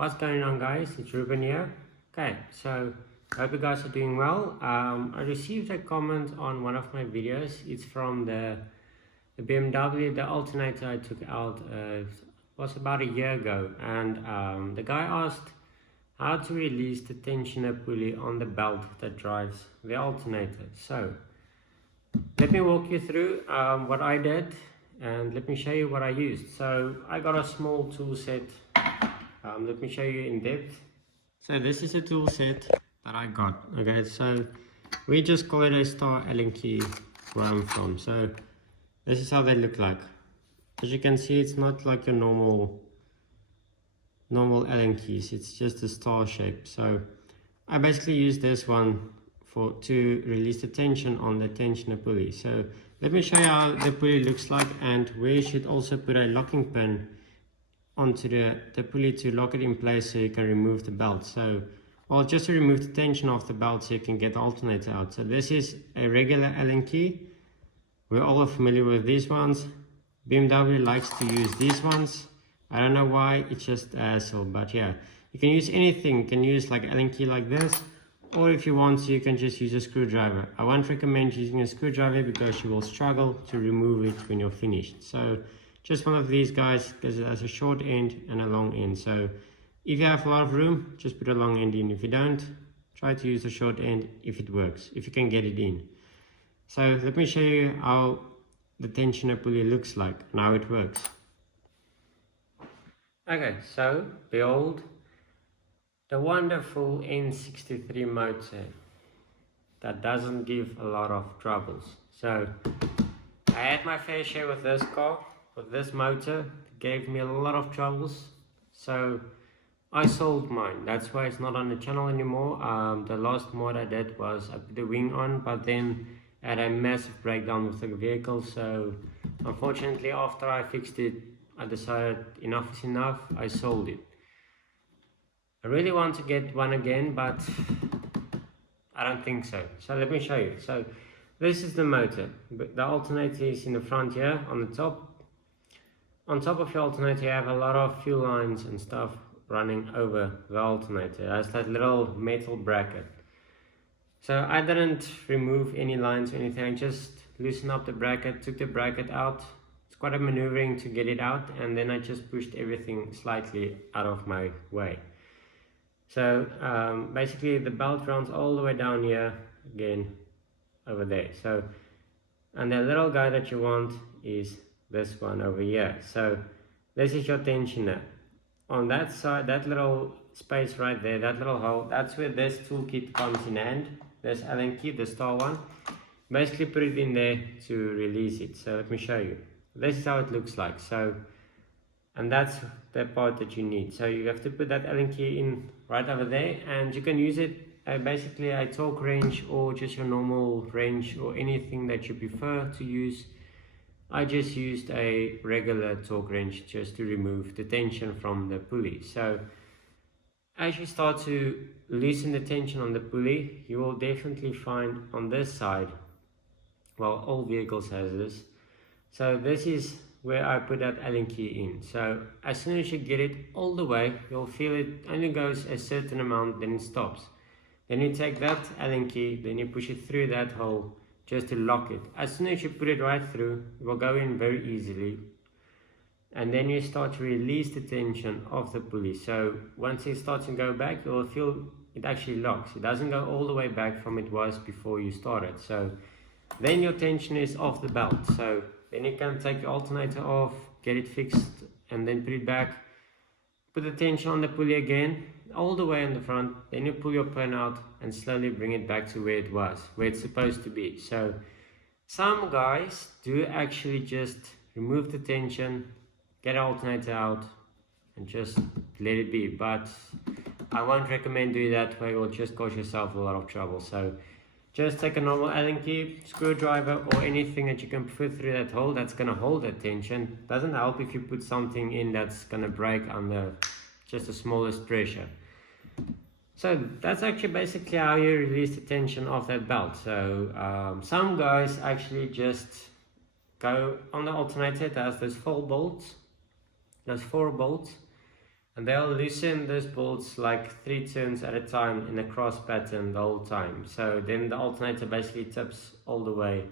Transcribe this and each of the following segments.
What's going on, guys? It's Ruben here. Okay, so hope you guys are doing well. I received a comment on one of my videos. It's from the BMW, the alternator I took out was about a year ago, and the guy asked how to release the tensioner pulley on the belt that drives the alternator. So let me walk you through what I did, and let me show you what I used. So I got a small tool set. Let me show you in depth. So this is a tool set that I got. Okay, so we just call it a star Allen key where I'm from. So this is how they look like. As you can see, it's not like your normal Allen keys. It's just a star shape. So I basically use this one to release the tension on the tensioner pulley. So let me show you how the pulley looks like and where you should also put a locking pin onto the pulley to lock it in place so you can remove the belt. So, well, just to remove the tension off the belt so you can get the alternator out. So this is a regular Allen key. We're all familiar with these ones. BMW likes to use these ones. I don't know why, it's just a hassle, but yeah. You can use anything. You can use like Allen key like this, or if you want to, you can just use a screwdriver. I won't recommend using a screwdriver because you will struggle to remove it when you're finished. So just one of these guys, because it has a short end and a long end. So if you have a lot of room, just put a long end in. If you don't, try to use the short end if it works, if you can get it in. So let me show you how the tensioner pulley looks like and how it works. Okay, so behold the wonderful N63 motor that doesn't give a lot of troubles. So I had my fair share with this car. With this motor, it gave me a lot of troubles, so I sold mine. That's why it's not on the channel anymore. The last mod I did was I put the wing on, but then I had a massive breakdown with the vehicle. So unfortunately, after I fixed it, I decided enough is enough. I sold it. I really want to get one again, but I don't think so. So let me show you. So this is the motor. The alternator is in the front here on the top. On top of your alternator, you have a lot of fuel lines and stuff running over the alternator. It has that little metal bracket. So I didn't remove any lines or anything. I just loosened up the bracket, took the bracket out. It's quite a maneuvering to get it out, and then I just pushed everything slightly out of my way. So basically the belt runs all the way down here, again over there. So, and the little guy that you want is this one over here. So this is your tensioner. On that side, that little space right there, that little hole, that's where this toolkit comes in hand. This Allen key, the star one. Basically put it in there to release it. So let me show you. This is how it looks like. So, and that's the part that you need. So you have to put that Allen key in right over there, and you can use it basically a torque wrench or just your normal wrench or anything that you prefer to use. I just used a regular torque wrench just to remove the tension from the pulley. So as you start to loosen the tension on the pulley, you will definitely find on this side, well, all vehicles has this. So this is where I put that Allen key in. So as soon as you get it all the way, you'll feel it only goes a certain amount, then it stops. Then you take that Allen key, then you push it through that hole just to lock it. As soon as you put it right through, it will go in very easily. And then you start to release the tension of the pulley. So once it starts to go back, you will feel it actually locks. It doesn't go all the way back from it was before you started. So then your tension is off the belt. So then you can take the alternator off, get it fixed, and then put it back. Put the tension on the pulley again, all the way in the front. Then you pull your pin out and slowly bring it back to where it was, where it's supposed to be. So some guys do actually just remove the tension, get an alternator out, and just let it be. But I won't recommend doing that way. It will just cause yourself a lot of trouble. So just take a normal Allen key, screwdriver, or anything that you can put through that hole that's going to hold that tension. Doesn't help if you put something in that's going to break under just the smallest pressure. So that's actually basically how you release the tension of that belt. So some guys actually just go on the alternator. It has those 4 bolts, and they'll loosen those bolts like 3 turns at a time in a cross pattern the whole time. So then the alternator basically tips all the way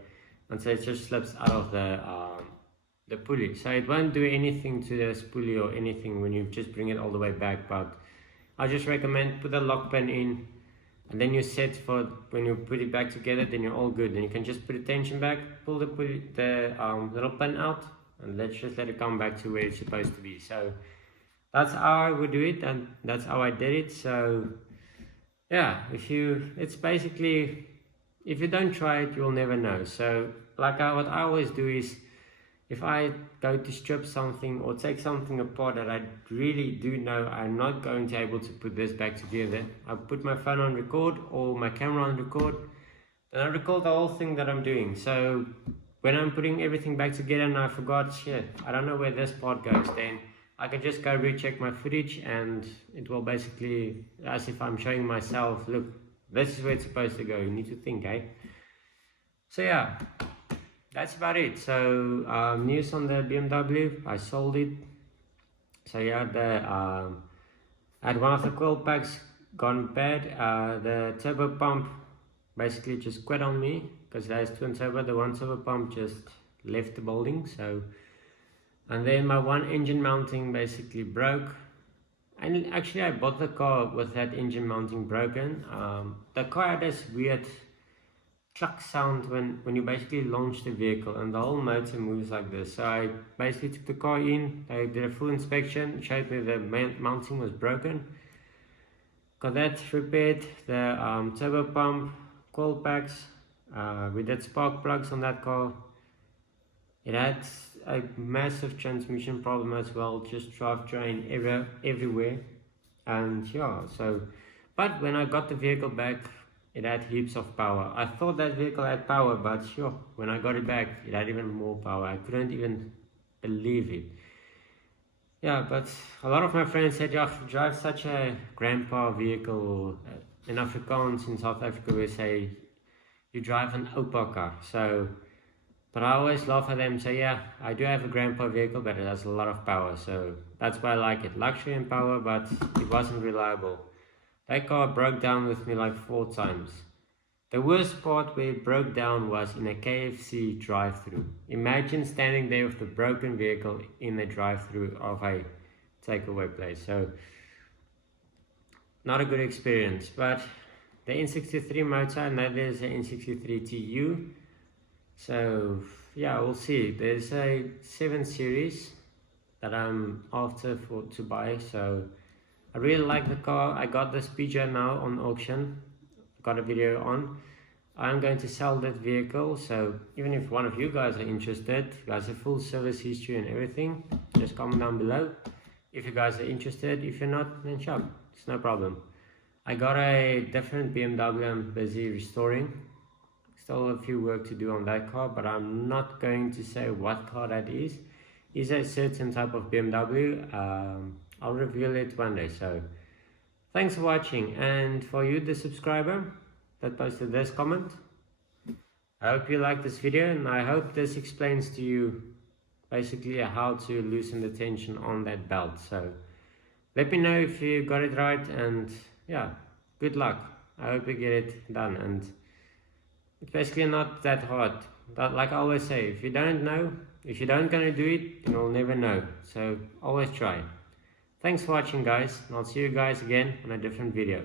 until it just slips out of the pulley. So it won't do anything to this pulley or anything when you just bring it all the way back, but I just recommend put a lock pin in, and then you're set for when you put it back together. Then you're all good. Then you can just put the tension back, pull the pulley, the little pin out, and let's just let it come back to where it's supposed to be. So that's how I would do it, and that's how I did it. So yeah, it's basically, if you don't try it, you'll never know. So what I always do is, if I go to strip something or take something apart that I really do know I'm not going to be able to put this back together, I put my phone on record or my camera on record, and I record the whole thing that I'm doing. So when I'm putting everything back together and I forgot, shit, I don't know where this part goes, then I can just go recheck my footage, and it will basically, as if I'm showing myself, look, this is where it's supposed to go. You need to think, eh? So yeah, that's about it. So news on the BMW, I sold it. So yeah, had one of the coil packs gone bad. The turbo pump basically just quit on me because it has twin turbo. The one turbo pump just left the building. So, and then my one engine mounting basically broke. And actually I bought the car with that engine mounting broken. The car had this weird cluck sound when you basically launch the vehicle, and the whole motor moves like this. So I basically took the car in, I did a full inspection, showed me the mounting was broken, got that repaired, the turbo pump, coil packs, we did spark plugs on that car. It had a massive transmission problem as well, just drivetrain everywhere, and yeah, so, but when I got the vehicle back, it had heaps of power. I thought that vehicle had power, but sure, when I got it back, it had even more power. I couldn't even believe it. Yeah, but a lot of my friends said, yeah, you drive such a grandpa vehicle. In Afrikaans, in South Africa, we say, you drive an opa car. So, but I always laugh at them and say, yeah, I do have a grandpa vehicle, but it has a lot of power. So that's why I like it. Luxury and power, but it wasn't reliable. That car broke down with me like 4 times. The worst part where it broke down was in a KFC drive-thru. Imagine standing there with a broken vehicle in a drive-thru of a takeaway place. So, not a good experience. But the N63 motor, and that is an N63 TU. So, yeah, we'll see. There's a 7 Series that I'm after to buy. So, I really like the car. I got this Peugeot now on auction. Got a video on. I'm going to sell that vehicle. So even if one of you guys are interested, you guys have full service history and everything, just comment down below if you guys are interested. If you're not, then shop. It's no problem. I got a different BMW I'm busy restoring. Still a few work to do on that car, but I'm not going to say what car that is. It's a certain type of BMW. I'll reveal it one day. So thanks for watching, and for you, the subscriber that posted this comment, I hope you like this video, and I hope this explains to you basically how to loosen the tension on that belt. So let me know if you got it right, and yeah, good luck. I hope you get it done, and it's basically not that hard. Like I always say, if you don't know, if you don't gonna do it, then you'll never know. So always try. Thanks for watching, guys, and I'll see you guys again on a different video.